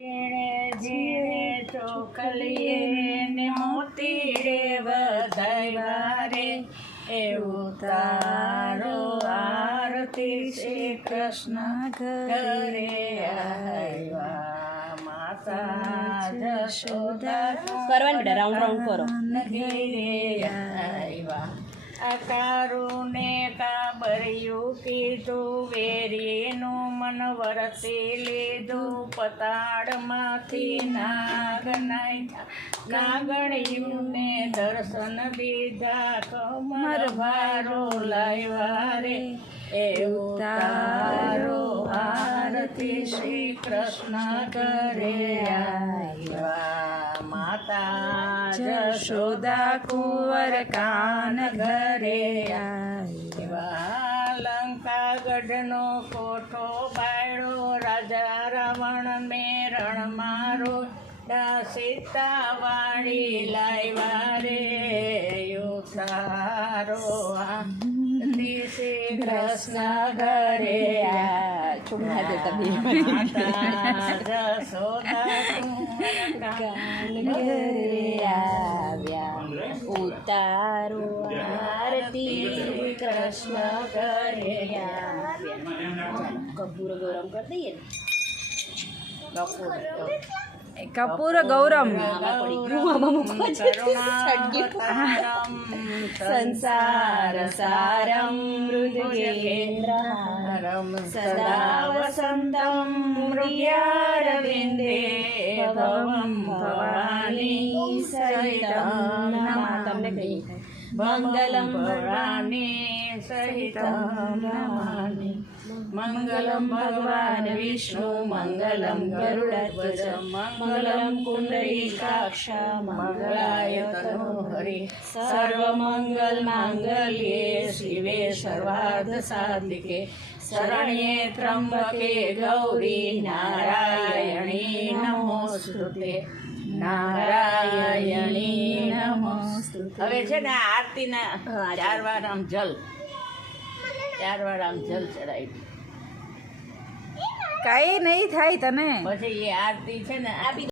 જીણે ચોખલીએ ને મોતી રે વધાવ્યા રે એવું તારો આરતી શ્રી કૃષ્ણ ઘરે આવ્યા માતા જશોદા કરવાનું બેટા રાઉન્ડ રાઉન્ડ કરો ઘરે આવ્યા અકારુને કાબર્યું કીધું વેરીનું મન વરસી લીધું પતાળમાંથી નાગણિયુંને દર્શન દીધા કમર ભારો લાવ્યા રે એવું તારો આરતી શ્રી કૃષ્ણ કરે આવ્યા માતા જશોદા કુંવર કાન ઘરે આવ્યા લંકા ગઢનો કોઠો બાળ્યો રાજા રાવણ મેરણ મારો સીતા વાળી લાવ્યા રે તારો શ્રી કૃષ્ણ ઘરે ઉતારો આરતી કૃષ્ણ ઘરે કપૂર ગરમ કરી દઈએ કપૂર ગૌરમ સંસાર સારમ મૃદગેન્દ્રહારમ સદા વસંતમ મૃગ્યારવિંદે ભવમ ભવાની સહિતમ તમને કહી મંગલમ ભવાની સહિતમ નમામિ મંગલમ ભગવાન વિષ્ણુ મંગલમ ગરુડધ્વજ મંગલમ પુંડરીકાક્ષ મંગલાય તનોહરિ સર્વમંગલ માંગલ્યે શિવે સર્વાર્થ સાધિકે શરણ્યે ત્રંબકે ગૌરી નારાયણી નમોસ્તુતે નારાયણી નમોસ્તુતે. હવે છે ને આરતીના 4 વાર આમ જલ ચડાવી કઈ નહીં થાય તને પછી એ આરતી છે ને